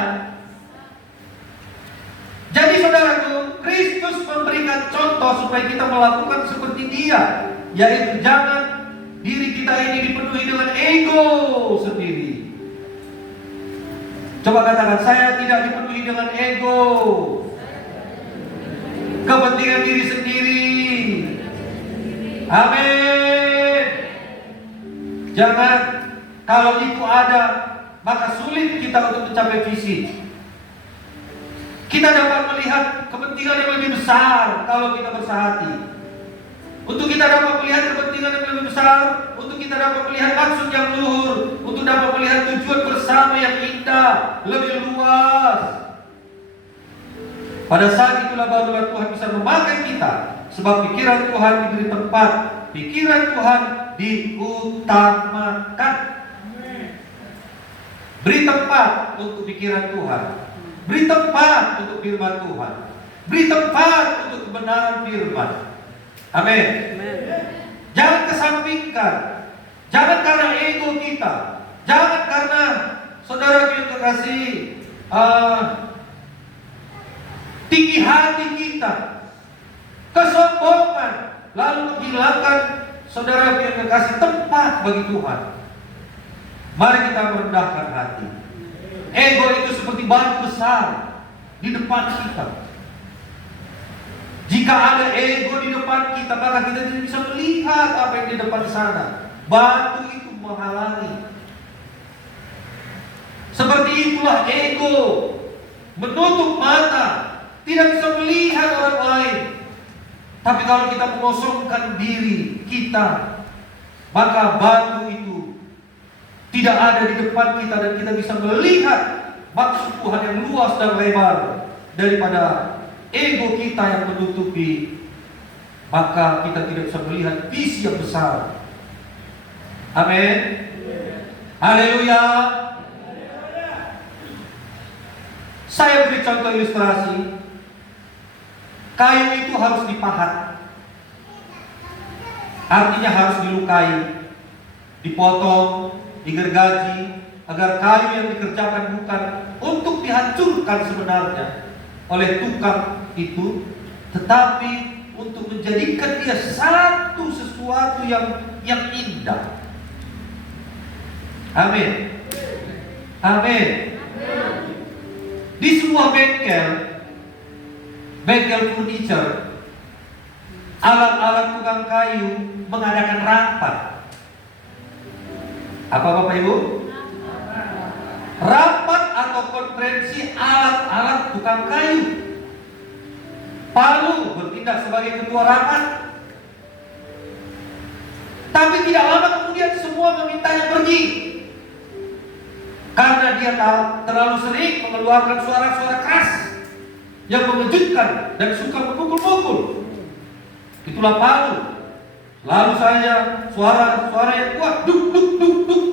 Jadi saudaraku, Kristus memberikan contoh supaya kita melakukan seperti dia, yaitu jangan diri kita ini dipenuhi dengan ego sendiri. Coba katakan, saya tidak dipenuhi dengan ego, kepentingan diri sendiri. Amin. Jangan, kalau itu ada, maka sulit kita untuk mencapai visi. Kita dapat melihat kepentingan yang lebih besar kalau kita bersahati. Untuk kita dapat melihat kepentingan yang lebih besar, untuk kita dapat melihat maksud yang luhur, untuk dapat melihat tujuan bersama yang indah, lebih luas. Pada saat itulah barulah Tuhan bisa memakai kita, sebab pikiran Tuhan diberi tempat, pikiran Tuhan diutamakan. Beri tempat untuk pikiran Tuhan, beri tempat untuk firman Tuhan, beri tempat untuk kebenaran firman. Amin. Jangan kesampingkan, jangan karena ego kita, jangan karena saudara yang terkasih tinggi hati kita, kesombongan, lalu menghilangkan saudara yang terkasih tempat bagi Tuhan. Mari kita merendahkan hati. Ego itu seperti batu besar di depan kita. Jika ada ego di depan kita, maka kita tidak bisa melihat apa yang di depan sana. Batu itu menghalangi. Seperti itulah ego, menutup mata, tidak bisa melihat orang lain. Tapi kalau kita mengosongkan diri kita, maka batu itu tidak ada di depan kita dan kita bisa melihat maksud Tuhan yang luas dan lebar daripada ego kita yang menutupi. Maka kita tidak bisa melihat visi yang besar. Amin. Haleluya. Saya beri contoh ilustrasi. Kayu itu harus dipahat, artinya harus dilukai, dipotong, digergaji, agar kayu yang dikerjakan bukan untuk dihancurkan sebenarnya oleh tukang itu, tetapi untuk menjadikan dia satu sesuatu yang indah. Amin. Amin. Di sebuah bengkel furniture, alat-alat tukang kayu mengadakan rapat. Apa Bapak Ibu? Rapat atau konferensi alat-alat tukang kayu. Palu bertindak sebagai ketua rapat. Tapi tidak lama kemudian semua memintanya pergi, karena dia terlalu sering mengeluarkan suara-suara keras yang mengejutkan dan suka memukul-mukul. Itulah Palu. Lalu saja suara-suara yang kuat, duk duk duk duk.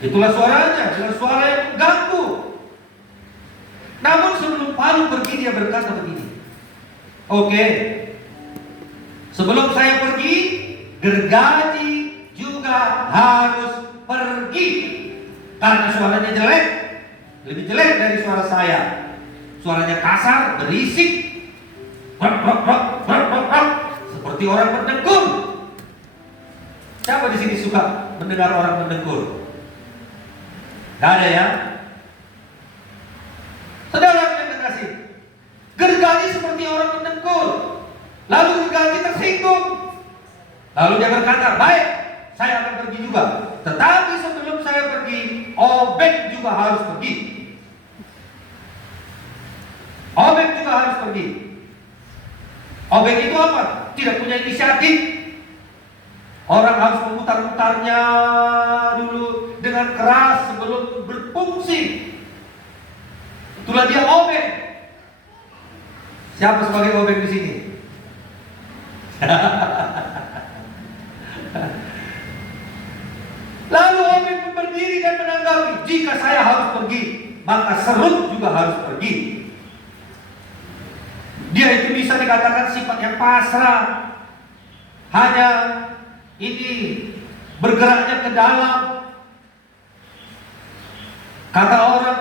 Itulah suaranya, dengan suara yang mengganggu. Namun sebelum Palu pergi, dia berkata begini, oke, sebelum saya pergi, gergaji juga harus pergi, karena suaranya jelek, lebih jelek dari suara saya. Suaranya kasar, berisik, brok, brok, brok, brok, brok, brok, seperti orang berdengkur. Siapa di sini suka mendengar orang mendengkur? Gak ada ya? Saudara yang terkasih, Gergaji seperti orang mendengkur. Lalu Gergaji tersinggung. Lalu dia berkata, baik, saya akan pergi juga. Tetapi sebelum saya pergi, Obed juga harus pergi. Obed juga harus pergi. Obed itu apa? Tidak punya inisiatif. Orang harus memutar-mutarnya dulu dengan keras sebelum berfungsi. Itulah dia Obed. Siapa sebagai Obed di sini? Lalu Obed pun berdiri dan menanggapi, jika saya harus pergi, maka Serut juga harus pergi. Dia itu bisa dikatakan sifat yang pasrah. Hanya ini bergeraknya ke dalam. Kata orang,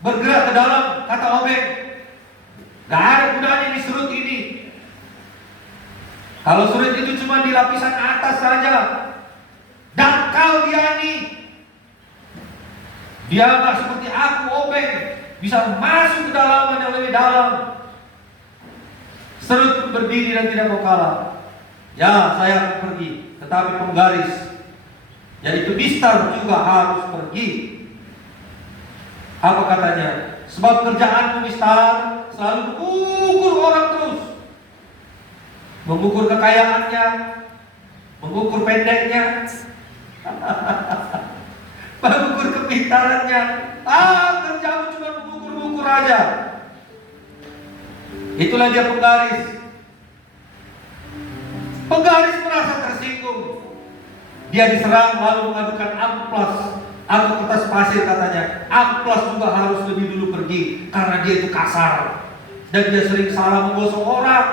bergerak ke dalam, kata Obed. Gak ada gunanya di Serut ini. Kalau Serut itu cuma di lapisan atas saja. Dangkal dia ini. Dia gak seperti aku, Obed, bisa masuk ke dalam yang lebih dalam. Serut pun berdiri dan tidak mau kalah. Ya, saya akan pergi, tetapi penggaris, yaitu Bistar juga harus pergi. Apa katanya? Sebab kerjaanmu Bistar selalu mengukur orang terus, mengukur kekayaannya, mengukur pendeknya, mengukur kepintarannya. Kerjamu cuma mengukur-ukur aja. Itulah dia penggaris. Penggaris merasa tersinggung. Dia diserang lalu mengadukan amplas atau kertas pasir katanya. Amplas juga harus lebih dulu pergi karena dia itu kasar dan dia sering salah menggosok orang.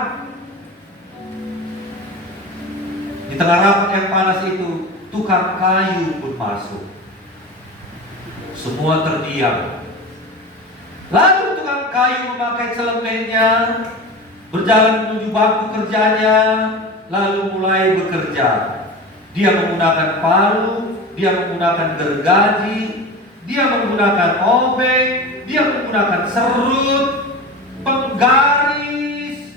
Di tengah rapat yang panas itu, tukang kayu pun masuk. Semua terdiam. Lalu tukang kayu memakai celepenya, berjalan menuju bangku kerjanya, lalu mulai bekerja. Dia menggunakan palu, dia menggunakan gergaji, dia menggunakan obeng, dia menggunakan serut, penggaris,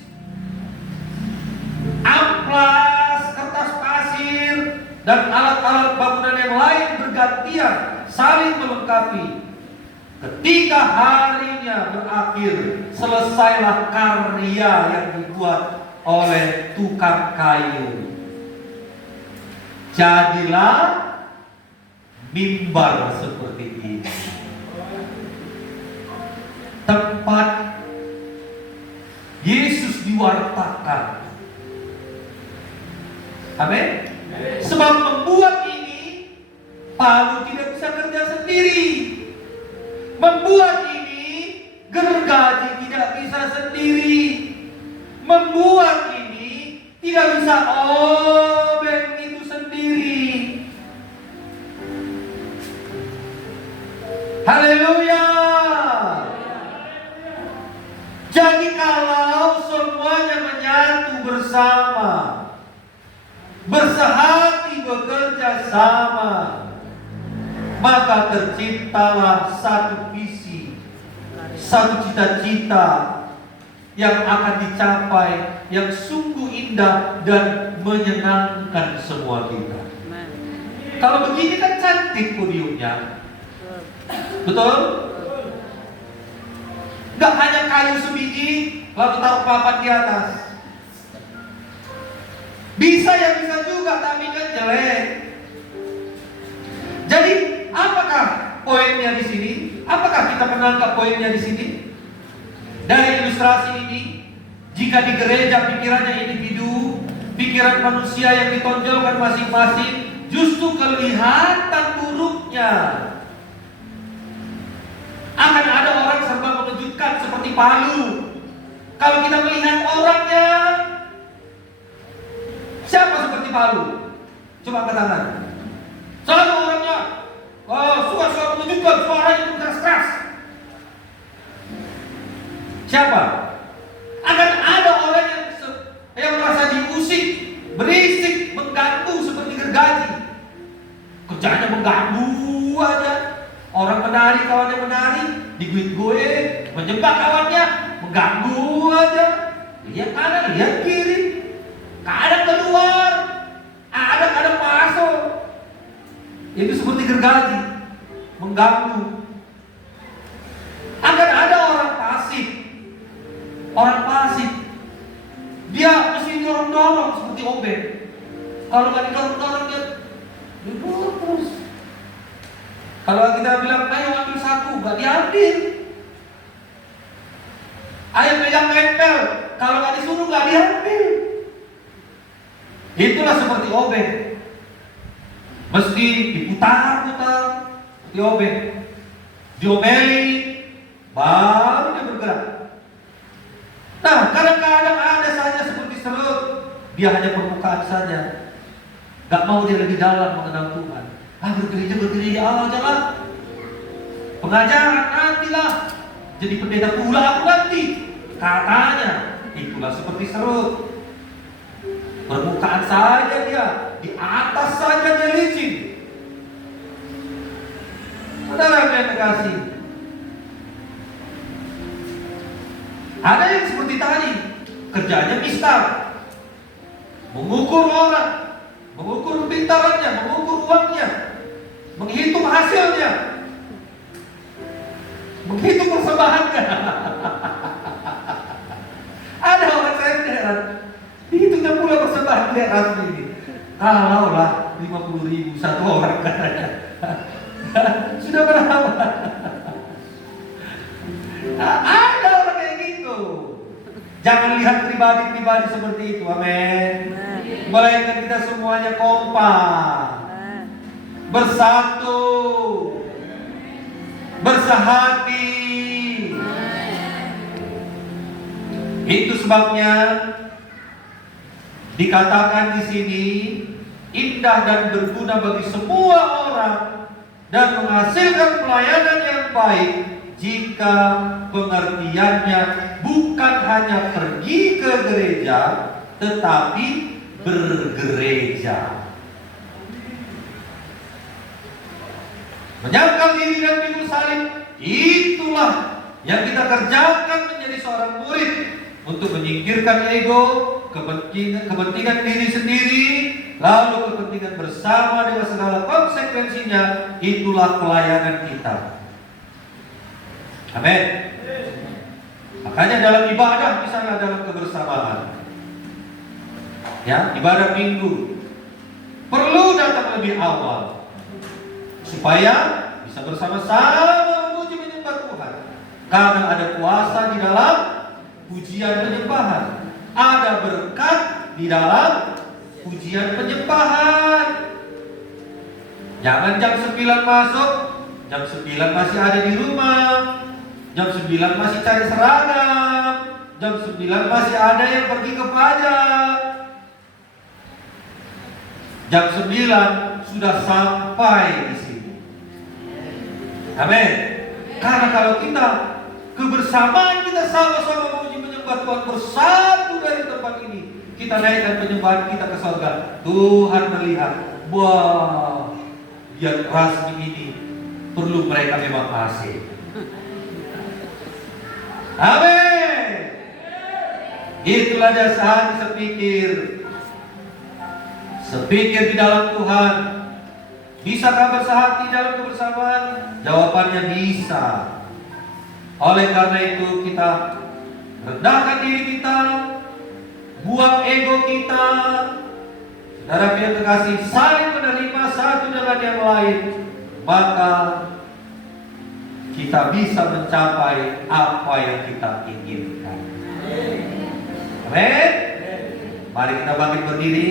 amplas, kertas pasir, dan alat-alat bangunan yang lain bergantian, saling melengkapi. Ketika harinya berakhir, selesailah karya yang dibuat oleh tukang kayu. Jadilah mimbar seperti ini. Tempat Yesus diwartakan. Amin. Sebab membuat ini, palu tidak bisa kerja sendiri. Membuat ini, gergaji tidak bisa sendiri. Membuat ini, tidak bisa obeng itu sendiri. Haleluya. Jadi kalau semuanya menyatu bersama, bersehati bekerja sama, maka terciptalah satu visi, satu cita-cita yang akan dicapai, yang sungguh indah dan menyenangkan semua kita. Kalau begini kan cantik podiumnya, betul? Gak hanya kayu sebiji lalu taruh papan di atas. Bisa ya bisa juga, tapi kan jelek. Jadi apakah poinnya di sini? Apakah kita menangkap poinnya di sini? Dari ilustrasi ini, jika di gereja pikirannya individu, pikiran manusia yang ditonjolkan masing-masing, justru kelihatan buruknya. Akan ada orang serba mengejutkan seperti palu. Kalau kita melihat orangnya, siapa seperti palu? Coba angkat tangan. Selalu orangnya suka menunjukkan suaranya itu keras-keras. Siapa? Akan ada orang yang merasa diusik, berisik, mengganggu seperti gergaji. Kerjanya mengganggu aja. Orang menari, kawannya menari, diguit-guit, menjebak kawannya, mengganggu aja. Lihat kanan, lihat kiri, kadang keluar, kadang masuk. Itu seperti gergaji, mengganggu. Akan ada orang pasif. Orang pasif, dia mesti dorong-dorong seperti obeng. Kalau nggak didorong-dorong dia terus. Kalau kita bilang, ayo ambil sapu, nggak diambil. Ayo pegang nempel, kalau nggak disuruh nggak diambil. Itulah seperti obeng. Mesti diputar-putar, seperti obeng. Diomeli, baru dia bergerak. Nah, kadang-kadang ada saja seperti serut, dia hanya permukaan saja, gak mau dia lebih dalam mengenal Tuhan. Bergereja aja lah, pengajaran nantilah, jadi pendeta pula aku nanti, katanya. Itulah seperti serut, permukaan saja dia, di atas saja dia licin. Saudara yang terkasih, ada yang seperti tadi, kerjanya mistar, mengukur orang, mengukur pintarannya, mengukur uangnya, menghitung hasilnya, menghitung persembahannya. Ada orang saya heran, dihitungnya pula persembahan dia rasmi ini. Kalau lah 50.000 satu orang katanya. Sudah berapa? Ada orang kayak gitu. Jangan lihat pribadi-pribadi seperti itu, amin. Melainkan kita semuanya kompak, bersatu, bersehati. Itu sebabnya dikatakan di sini indah dan berguna bagi semua orang dan menghasilkan pelayanan yang baik jika pengertiannya bukan hanya pergi ke gereja, tetapi bergereja. Menyangkal diri dan pikul salib, itulah yang kita kerjakan menjadi seorang murid, untuk menyingkirkan ego, kepentingan diri sendiri, lalu kepentingan bersama dengan segala konsekuensinya. Itulah pelayanan kita. Amin. Makanya dalam ibadah, misalnya dalam kebersamaan, ya, ibadah minggu, perlu datang lebih awal supaya bisa bersama-sama memuji menyembah Tuhan. Karena ada kuasa di dalam pujian penyembahan, ada berkat di dalam pujian penyembahan. Jangan jam 9 masuk, jam 9 masih ada di rumah, jam 9 masih cari seragam, jam 9 masih ada yang pergi ke pajak, jam 9 sudah sampai di sini. Amin. Karena kalau kita kebersamaan, kita sama-sama memuji menyembah Tuhan, bersatu dari tempat ini, kita naikkan penyembahan kita ke surga. Tuhan melihat, wah, yang rasmi ini perlu mereka memang asik. Amin. Itulah dasar sepikir di dalam Tuhan. Bisakah bersehati dalam kebersamaan? Jawabannya bisa. Oleh karena itu kita rendahkan diri kita, buang ego kita. Saudara yang terkasih, saling menerima satu dengan yang lain, maka kita bisa mencapai apa yang kita inginkan. Amin. Mari kita bangkit berdiri.